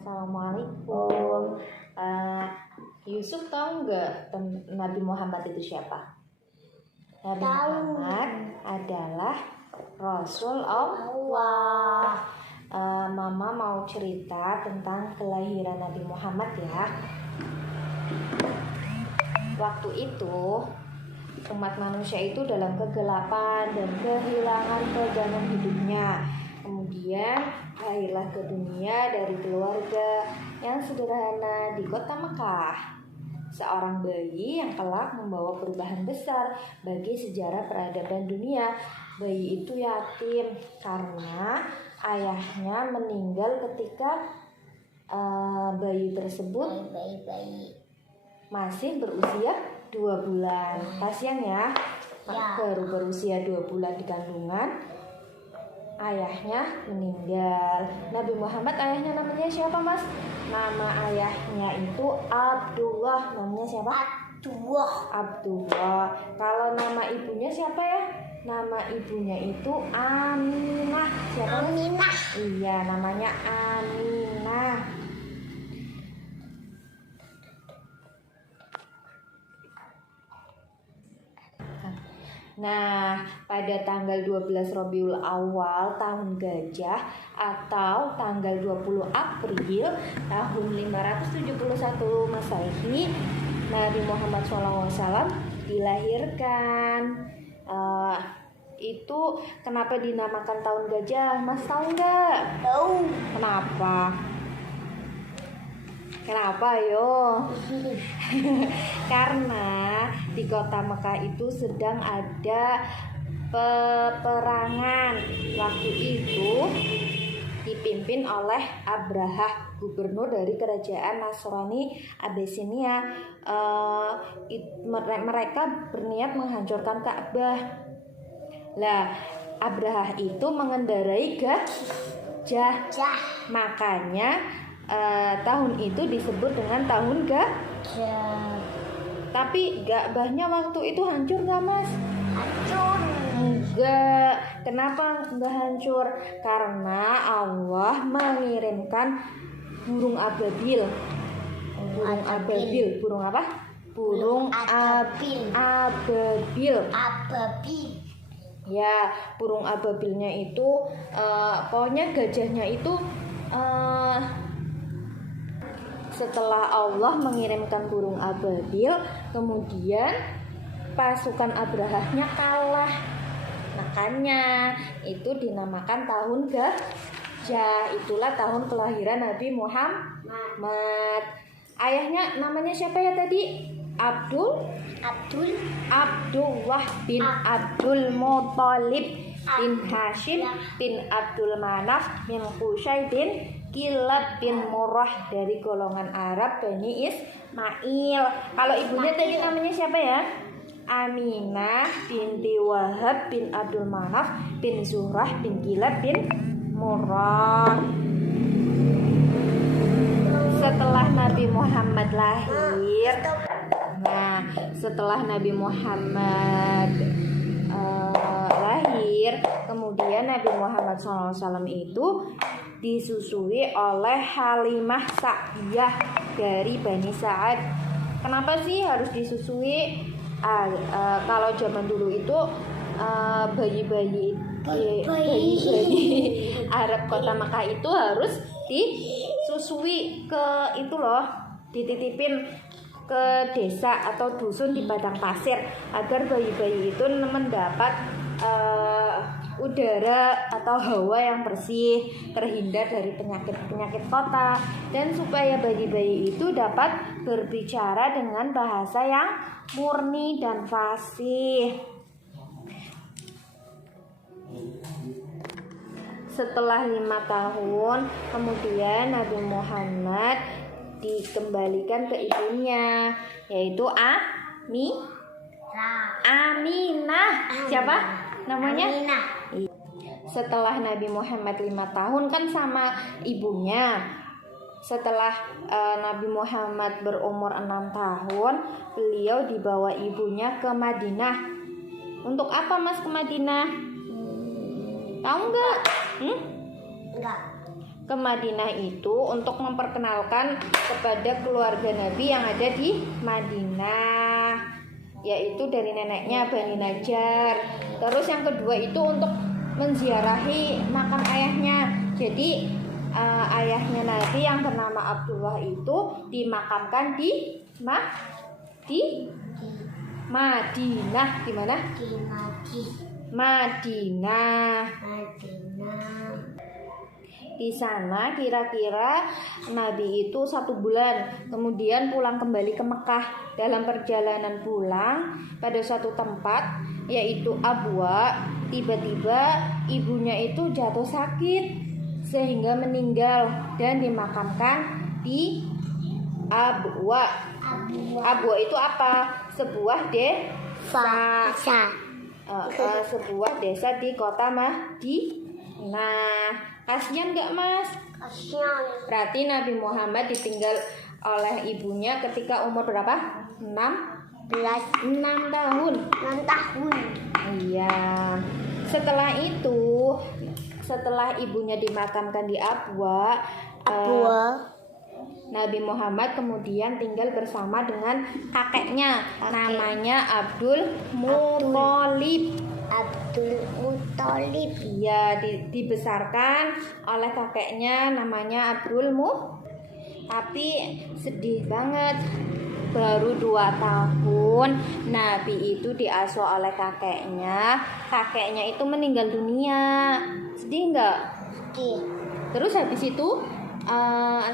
Assalamualaikum. Yusuf tahu nggak Nabi Muhammad itu siapa? Nabi Muhammad adalah Rasul Allah. Mama mau cerita tentang kelahiran Nabi Muhammad ya. Waktu itu umat manusia itu dalam kegelapan dan kehilangan pegangan hidupnya. Kemudian lahirlah ke dunia dari keluarga yang sederhana di kota Mekah seorang bayi yang kelak membawa perubahan besar bagi sejarah peradaban dunia. Bayi itu yatim karena ayahnya meninggal ketika bayi tersebut masih berusia 2 bulan. Kasihan ya, baru berusia 2 bulan di kandungan, ayahnya meninggal. Nabi Muhammad ayahnya namanya siapa, Mas? Nama ayahnya itu Abdullah. Namanya siapa? Abdullah. Kalau nama ibunya siapa ya? Nama ibunya itu Aminah. Siapa? Aminah. Iya, namanya Aminah. Nah, pada tanggal 12 Rabiul Awal tahun Gajah atau tanggal 20 April tahun 571 Masehi, Nabi Muhammad SAW dilahirkan. Itu kenapa dinamakan tahun Gajah? Mas tahu nggak? Tahu. Kenapa yo? Karena di kota Mekah itu sedang ada peperangan. Waktu itu dipimpin oleh Abrahah, gubernur dari kerajaan Nasrani Abyssinia. Mereka berniat menghancurkan Ka'bah. Lah, Abrahah itu mengendarai gajah. Makanya tahun itu disebut dengan tahun Gajah. Tapi Ka'bahnya waktu itu hancur nggak, Mas? Hancur. Enggak. Kenapa nggak hancur? Karena Allah mengirimkan burung ababil. Burung ababil. Burung apa? Burung ababil. Ya, burung ababilnya itu pokoknya gajahnya itu setelah Allah mengirimkan burung ababil, kemudian pasukan Abrahahnya kalah. Makanya itu dinamakan tahun Gajah. Itulah tahun kelahiran Nabi Muhammad. Ayahnya namanya siapa ya tadi? Abdullah bin Abdul Muthalib bin Hashim bin Abdul Manaf bin Qusay bin Kilab bin Murrah dari golongan Arab Bani Ismail. Kalau ibunya tadi namanya siapa ya? Aminah binti Wahab bin Abdul Manaf bin Zuhrah bin Kilab bin Murrah. Setelah Nabi Muhammad lahir, setelah Nabi Muhammad lahir, kemudian Nabi Muhammad SAW itu disusui oleh Halimah Sa'diyah dari Bani Sa'ad. Kenapa sih harus disusui? Kalau zaman dulu itu bayi-bayi Arab kota Makkah itu harus disusui ke itu loh, dititipin ke desa atau dusun di padang pasir agar bayi-bayi itu mendapat udara atau hawa yang bersih, terhindar dari penyakit-penyakit kota, dan supaya bayi-bayi itu dapat berbicara dengan bahasa yang murni dan fasih. Setelah 5 tahun, kemudian Nabi Muhammad dikembalikan ke ibunya, yaitu Aminah. Siapa namanya? Aminah. Setelah Nabi Muhammad 5 tahun kan sama ibunya. Setelah Nabi Muhammad berumur 6 tahun, beliau dibawa ibunya ke Madinah. Untuk apa, Mas, ke Madinah? Tahu nggak? Enggak. ke Madinah itu untuk memperkenalkan kepada keluarga Nabi yang ada di Madinah, yaitu dari neneknya Bani Najjar. Terus yang kedua itu untuk menziarahi makam ayahnya. Jadi ayahnya Nabi yang bernama Abdullah itu dimakamkan di Madinah. Di mana? Di Madinah. Di sana kira-kira Nabi itu 1 bulan, kemudian pulang kembali ke Mekah. Dalam perjalanan pulang pada suatu tempat yaitu Abwa, tiba-tiba ibunya itu jatuh sakit sehingga meninggal dan dimakamkan di Abwa. Abwa itu apa? Sebuah desa. Sebuah desa di kota Madinah. Kasian gak Mas? Kasian. Berarti Nabi Muhammad ditinggal oleh ibunya ketika umur berapa? 6 tahun. Iya. Setelah itu, setelah ibunya dimakamkan di Abwa, Nabi Muhammad kemudian tinggal bersama dengan kakeknya, namanya Abdul Muthalib. Iya, dibesarkan oleh kakeknya namanya Abdul Muthalib. Tapi sedih banget, baru 2 tahun Nabi itu diasuh oleh kakeknya. Kakeknya itu meninggal dunia. Sedih nggak? Sedih. Terus habis itu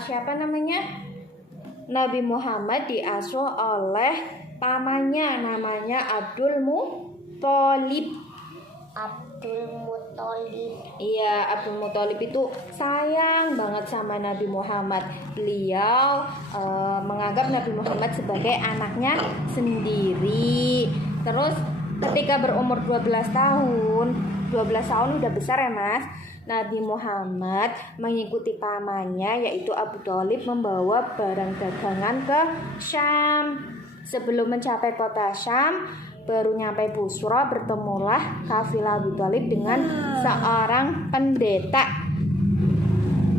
siapa namanya? Nabi Muhammad diasuh oleh pamannya namanya Abdul Muthalib. Iya, Abdul Muthalib itu sayang banget sama Nabi Muhammad. Beliau menganggap Nabi Muhammad sebagai anaknya sendiri. Terus ketika berumur 12 tahun udah besar ya Mas, Nabi Muhammad mengikuti pamannya yaitu Abu Thalib membawa barang dagangan ke Syam. Sebelum mencapai kota Syam, baru nyampe Busra, bertemulah kafilah Abu Thalib dengan seorang pendeta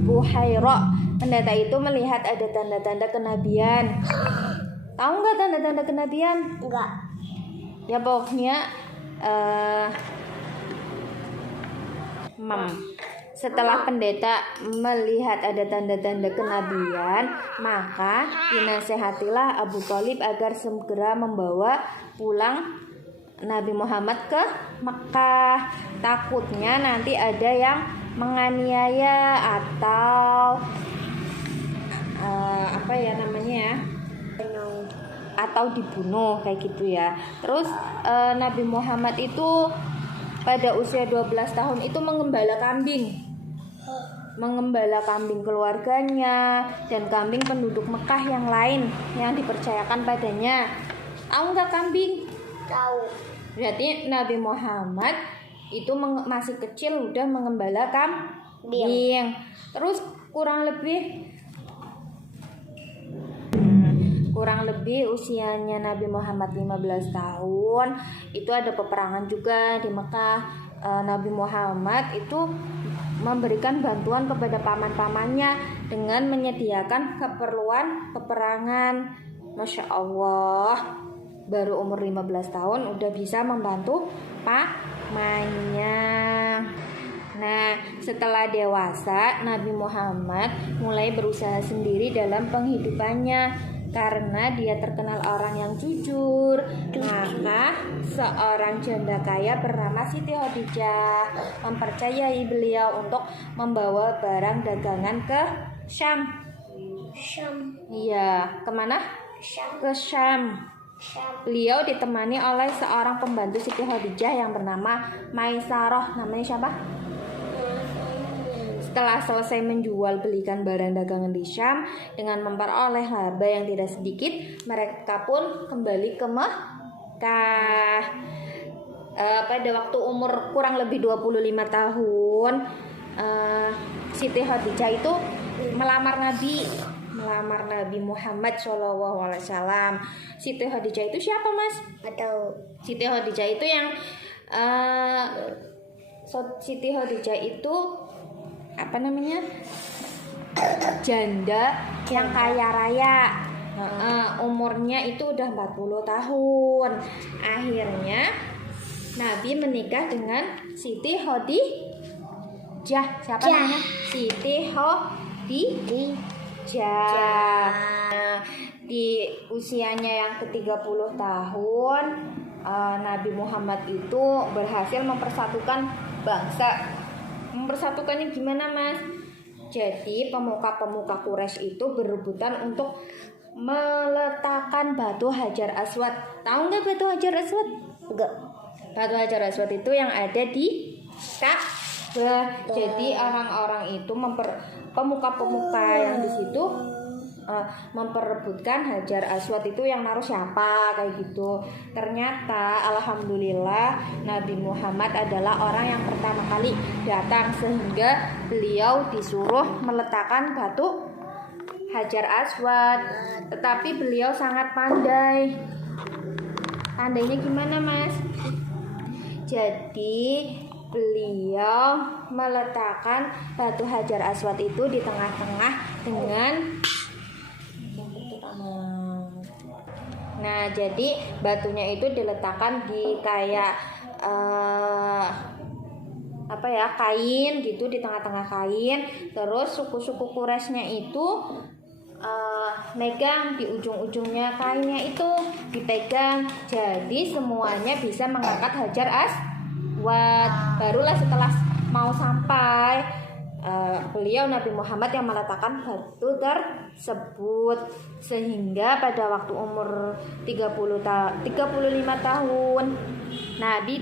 Buhaira. Pendeta itu melihat ada tanda-tanda kenabian. Tahu nggak tanda-tanda kenabian? Enggak. Ya pokoknya setelah pendeta melihat ada tanda-tanda kenabian, maka dinasehatilah Abu Thalib agar segera membawa pulang Nabi Muhammad ke Mekah. Takutnya nanti ada yang menganiaya atau atau dibunuh kayak gitu ya. Terus Nabi Muhammad itu pada usia 12 tahun itu mengembala kambing keluarganya dan kambing penduduk Mekah yang lain yang dipercayakan padanya. Tahu nggak kambing? Tahu. Berarti Nabi Muhammad itu masih kecil udah mengembala kambing. Terus kurang lebih usianya Nabi Muhammad 15 tahun itu ada peperangan juga di Mekah. Nabi Muhammad itu memberikan bantuan kepada paman-pamannya dengan menyediakan keperluan peperangan. Masya Allah, baru umur 15 tahun udah bisa membantu pamannya. Nah, setelah dewasa, Nabi Muhammad mulai berusaha sendiri dalam penghidupannya. Karena dia terkenal orang yang jujur, maka seorang janda kaya bernama Siti Khadijah mempercayai beliau untuk membawa barang dagangan ke Syam. Iya, kemana? Ke Syam. Beliau ditemani oleh seorang pembantu Siti Khadijah yang bernama Maisarah. Namanya siapa? Setelah selesai menjual belikan barang dagangan di Syam dengan memperoleh laba yang tidak sedikit, mereka pun kembali ke Mekah. Pada waktu umur kurang lebih 25 tahun, Siti Khadijah itu melamar Nabi Muhammad SAW. Siti Khadijah itu siapa Mas? Atau Siti Khadijah itu yang Siti Khadijah itu janda yang kaya raya. Umurnya itu udah 40 tahun. Akhirnya Nabi menikah dengan Siti Khadijah. Siapa namanya? Siti Khadijah. Nah, di usianya yang ke-30 tahun, Nabi Muhammad itu berhasil mempersatukan bangsa. Mempersatukannya gimana, Mas? Jadi pemuka-pemuka Quraisy itu berebutan untuk meletakkan batu Hajar Aswad. Tahu nggak batu Hajar Aswad? Enggak. Batu Hajar Aswad itu yang ada di Ka'bah. Jadi orang-orang itu pemuka-pemuka yang di situ memperebutkan Hajar Aswad itu yang naruh siapa, kayak gitu. Ternyata alhamdulillah Nabi Muhammad adalah orang yang pertama kali datang, sehingga beliau disuruh meletakkan batu Hajar Aswad. Tetapi beliau sangat pandai. Pandainya gimana, Mas? Jadi beliau meletakkan batu Hajar Aswad itu di tengah-tengah dengan jadi batunya itu diletakkan di kayak kain gitu, di tengah-tengah kain. Terus suku-suku Quraisynya itu megang di ujung-ujungnya kainnya itu dipegang. Jadi semuanya bisa mengangkat Hajar Aswad. Barulah setelah mau sampai, beliau Nabi Muhammad yang meletakkan batu tersebut, sehingga pada waktu umur 35 tahun Nabi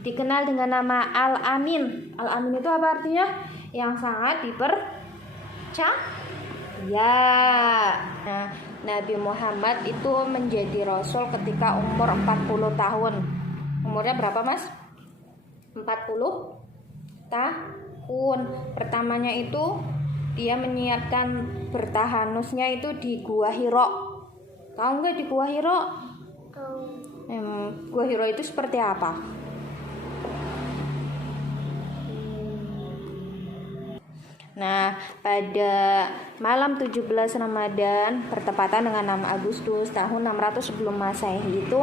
dikenal dengan nama Al-Amin. Al-Amin itu apa artinya? Yang sangat dipercaya. Nah, Nabi Muhammad itu menjadi rasul ketika umur 40 tahun. Umurnya berapa, Mas? 40 tahun. Pertamanya itu dia menyiapkan bertahanusnya itu di Gua Hiro. Tahu nggak di Gua Hiro? Gua Hiro itu seperti apa? Nah, pada malam 17 Ramadan bertepatan dengan 6 Agustus tahun 600 sebelum Masehi itu,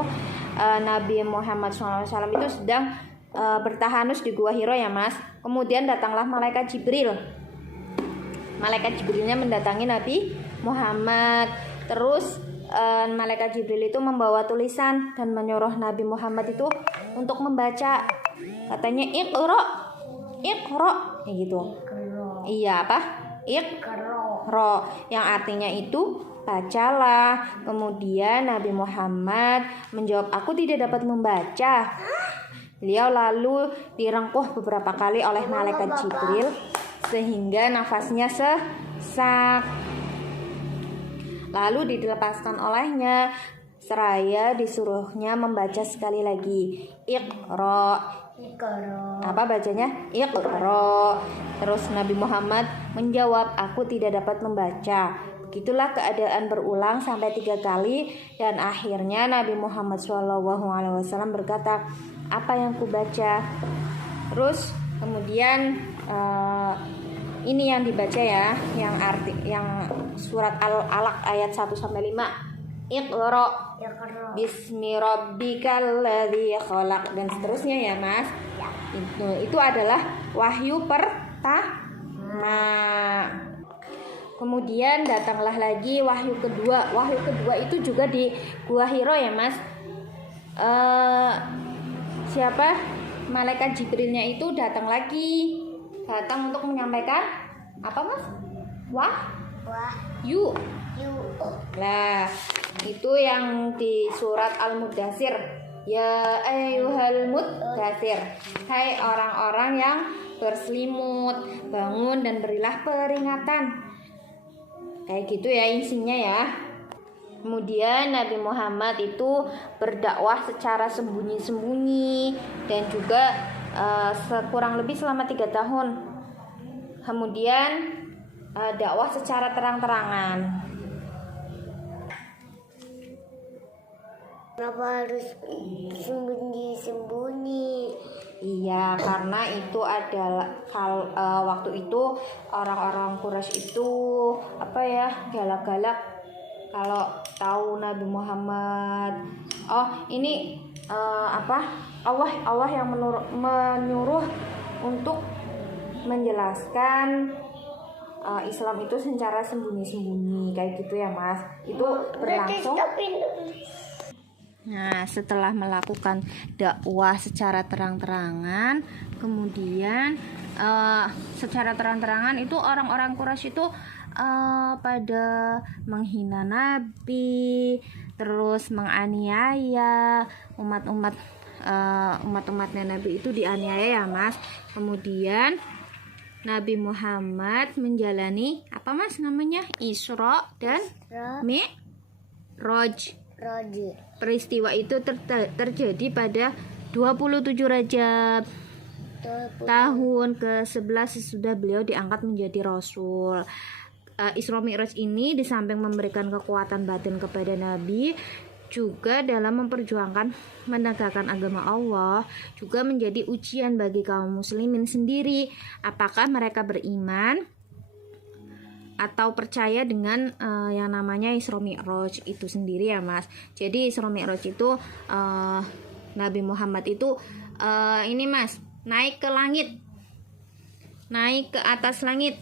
Nabi Muhammad SAW itu sedang bertahanus di Gua Hiro ya, Mas. Kemudian datanglah malaikat Jibril. Malaikat Jibrilnya mendatangi Nabi Muhammad. Terus malaikat Jibril itu membawa tulisan dan menyuruh Nabi Muhammad itu untuk membaca. Katanya Iqra, kayak gitu. Iya, apa? Iqra, yang artinya itu bacalah. Kemudian Nabi Muhammad menjawab, aku tidak dapat membaca. Beliau lalu direngkuh beberapa kali oleh malaikat Jibril sehingga nafasnya sesak. Lalu dilepaskan olehnya, seraya disuruhnya membaca sekali lagi, Iqra. Apa bacanya? Iqra. Terus Nabi Muhammad menjawab, aku tidak dapat membaca. Begitulah keadaan berulang sampai 3 kali, dan akhirnya Nabi Muhammad SAW berkata, apa yang kubaca? Terus kemudian ini yang dibaca ya, yang surat Al-Alaq ayat 1-5. Iqra bismi rabbikal ladzi khalaq, dan seterusnya ya, Mas. Itu adalah wahyu pertama. Kemudian datanglah lagi wahyu kedua. Wahyu kedua itu juga di Gua Hiro ya, Mas. Siapa? Malaikat Jibrilnya itu datang untuk menyampaikan apa, Mas? Wahyu. Nah, itu yang di surat Al-Mudathir. Ya ayyuhal muddathir, hai orang-orang yang berselimut, bangun dan berilah peringatan. Kayak gitu ya isinya ya. Kemudian Nabi Muhammad itu berdakwah secara sembunyi-sembunyi dan juga kurang lebih selama 3 tahun. Kemudian dakwah secara terang-terangan. Kenapa harus sembunyi-sembunyi? Iya, karena itu adalah waktu itu orang-orang Quraisy itu apa ya, galak-galak kalau tahu Nabi Muhammad. Oh, ini Allah yang menyuruh untuk menjelaskan Islam itu secara sembunyi-sembunyi kayak gitu ya, Mas. Itu berlangsung. Nah, setelah melakukan dakwah secara terang-terangan, kemudian secara terang-terangan itu orang-orang Quraisy itu pada menghina Nabi, terus menganiaya umat-umatnya Nabi itu dianiaya ya, Mas. Kemudian Nabi Muhammad menjalani apa, Mas, namanya? Isra dan Mi'raj. Peristiwa itu terjadi pada 27 Rajab tahun ke-11 sesudah beliau diangkat menjadi Rasul. Isra Mi'raj ini di samping memberikan kekuatan batin kepada Nabi, juga dalam memperjuangkan menegakkan agama Allah, juga menjadi ujian bagi kaum muslimin sendiri, apakah mereka beriman atau percaya dengan yang namanya Isra Mi'raj itu sendiri ya, Mas. Jadi Isra Mi'raj itu Nabi Muhammad itu ini, Mas, naik ke langit, naik ke atas langit.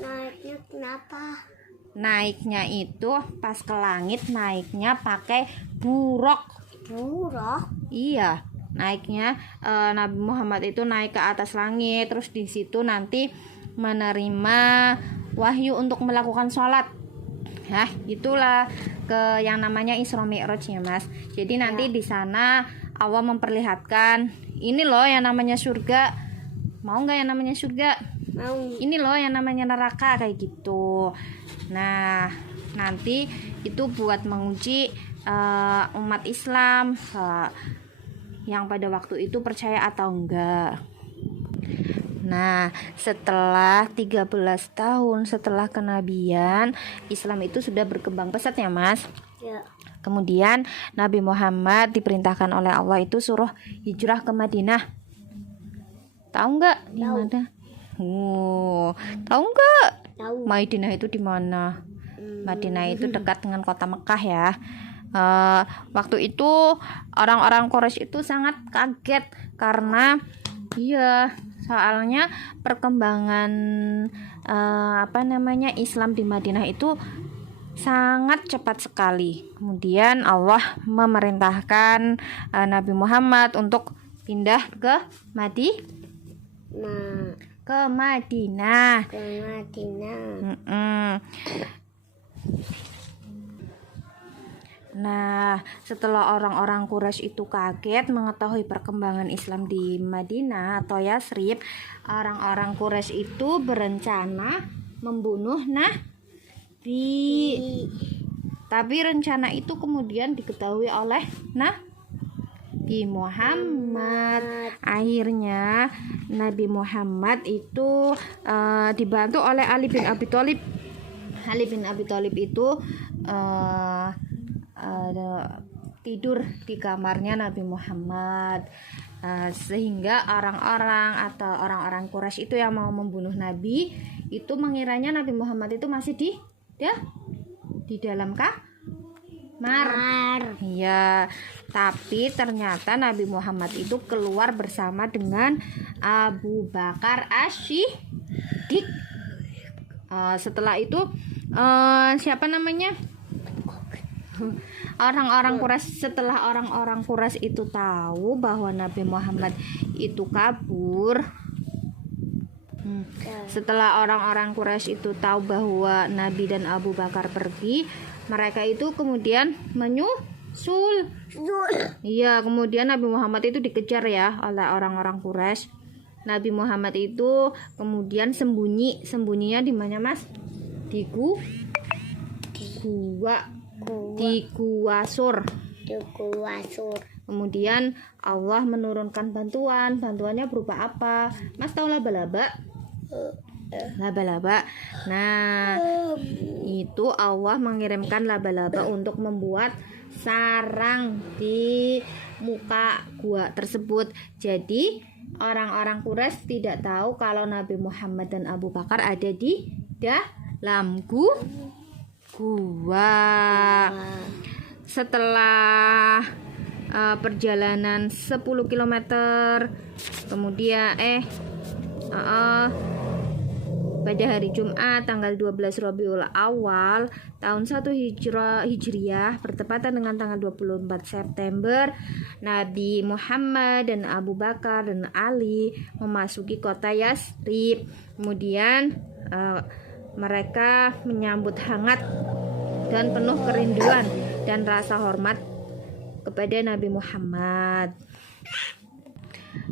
Naiknya kenapa? Naiknya itu pas ke langit, naiknya pakai buruk. Iya, naiknya Nabi Muhammad itu naik ke atas langit, terus di situ nanti menerima wahyu untuk melakukan sholat. Nah, itulah ke yang namanya Isra Mi'raj ya, Mas. Jadi nanti di sana Allah memperlihatkan ini loh yang namanya surga. Mau nggak yang namanya surga? Mau. Ini loh yang namanya neraka kayak gitu. Nah, nanti itu buat menguji umat Islam yang pada waktu itu percaya atau enggak. Nah, setelah 13 tahun setelah kenabian, Islam itu sudah berkembang pesat ya, Mas. Ya. Kemudian Nabi Muhammad diperintahkan oleh Allah itu suruh hijrah ke Madinah. Tahu nggak di mana? Tahu nggak? Tahu. Madinah itu di mana? Madinah itu dekat dengan kota Mekah ya. Waktu itu orang-orang Quraisy itu sangat kaget karena soalnya perkembangan Islam di Madinah itu sangat cepat sekali. Kemudian Allah memerintahkan Nabi Muhammad untuk pindah ke Madinah. Nah, setelah orang-orang Quraisy itu kaget mengetahui perkembangan Islam di Madinah atau Yasrib, orang-orang Quraisy itu berencana membunuh Nabi. Tapi rencana itu kemudian diketahui oleh Nabi Muhammad. Akhirnya Nabi Muhammad itu dibantu oleh Ali bin Abi Thalib. Ali bin Abi Thalib itu tidur di kamarnya Nabi Muhammad, sehingga orang-orang Quraisy itu yang mau membunuh Nabi itu mengiranya Nabi Muhammad itu masih di dalam kamar. Iya, tapi ternyata Nabi Muhammad itu keluar bersama dengan Abu Bakar As-Siddiq. Setelah itu siapa namanya? Setelah orang-orang Quraisy itu tahu bahwa Nabi Muhammad itu kabur. Setelah orang-orang Quraisy itu tahu bahwa Nabi dan Abu Bakar pergi, mereka itu kemudian menyusul. Iya, kemudian Nabi Muhammad itu dikejar ya oleh orang-orang Quraisy. Nabi Muhammad itu kemudian sembunyinya di mana, Mas? Di Gua Sur. Kemudian Allah menurunkan bantuannya berupa apa? Mas tahu laba-laba? Laba-laba. Nah, itu Allah mengirimkan laba-laba untuk membuat sarang di muka gua tersebut. Jadi orang-orang Quraisy tidak tahu kalau Nabi Muhammad dan Abu Bakar ada di dalam gua. Setelah perjalanan 10 km, kemudian pada hari Jumat tanggal 12 Rabiul Awal tahun 1 Hijriah bertepatan dengan tanggal 24 September, Nabi Muhammad dan Abu Bakar dan Ali memasuki kota Yatsrib. Kemudian mereka menyambut hangat dan penuh kerinduan dan rasa hormat kepada Nabi Muhammad.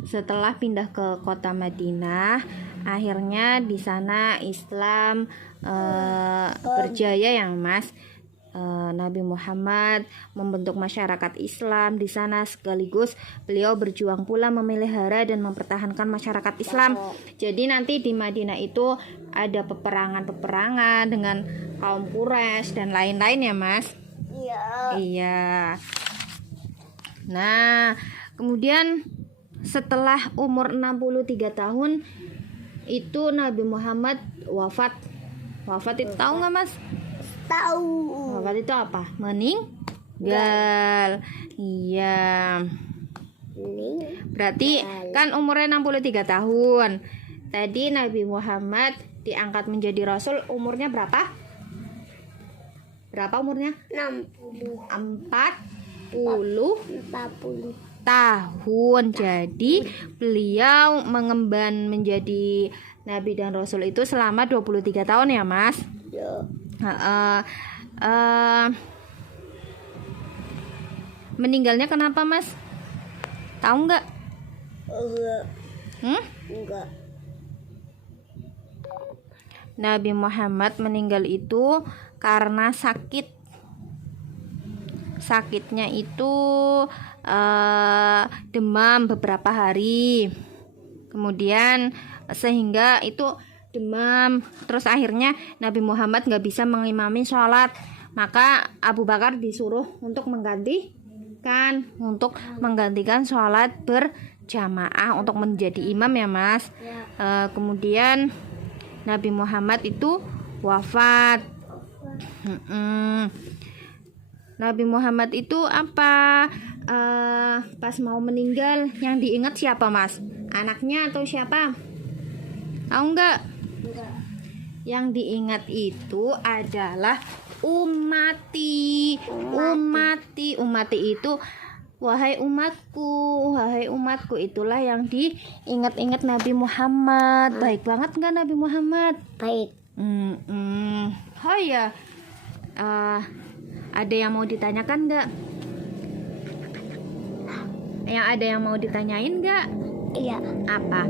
Setelah pindah ke kota Madinah, akhirnya di sana Islam berjaya yang Mas. Nabi Muhammad membentuk masyarakat Islam di sana, sekaligus beliau berjuang pula memelihara dan mempertahankan masyarakat Islam. Jadi nanti di Madinah itu ada peperangan dengan kaum Quraisy dan lain-lain ya Mas. Iya. Nah, kemudian setelah umur 63 tahun itu Nabi Muhammad wafat. Wafat itu tahu nggak Mas? Tahu. Wafat itu apa? Meninggal. Iya. Berarti kan umurnya 63 tahun. Tadi Nabi Muhammad diangkat menjadi rasul umurnya berapa? Berapa umurnya? 40 tahun. Jadi beliau mengemban menjadi Nabi dan Rasul itu selama 23 tahun ya Mas. Ya. Meninggalnya kenapa Mas? Tahu nggak? Enggak. Nabi Muhammad meninggal itu karena sakit. Sakitnya itu demam beberapa hari. Kemudian sehingga itu demam, terus akhirnya Nabi Muhammad nggak bisa mengimami sholat, maka Abu Bakar disuruh untuk menggantikan sholat berjamaah untuk menjadi imam ya Mas. Kemudian Nabi Muhammad itu wafat. Nabi Muhammad itu apa? Pas mau meninggal yang diingat siapa Mas? Anaknya atau siapa? Tahu nggak? Yang diingat itu adalah ummati. Ummati itu wahai umatku, itulah yang diingat-ingat Nabi Muhammad. Baik banget nggak Nabi Muhammad? Baik. Oh ya, ada yang mau ditanyakan nggak? Ada yang mau ditanyain nggak? Iya. Apa?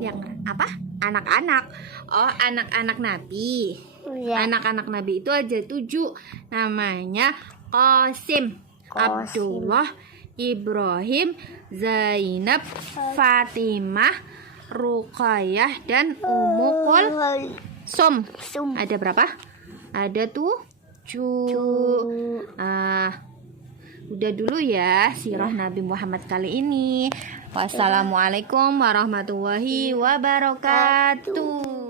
Yang apa? Anak-anak. Oh, anak-anak Nabi. Iya. Anak-anak Nabi itu aja 7. Namanya Qasim, Abdullah, Ibrahim, Zainab, Fatimah, Ruqayyah, dan Ummu Kulsum. Ada berapa? Ada 7. Udah dulu ya sirah Nabi Muhammad kali ini. Wassalamualaikum warahmatullahi wabarakatuh.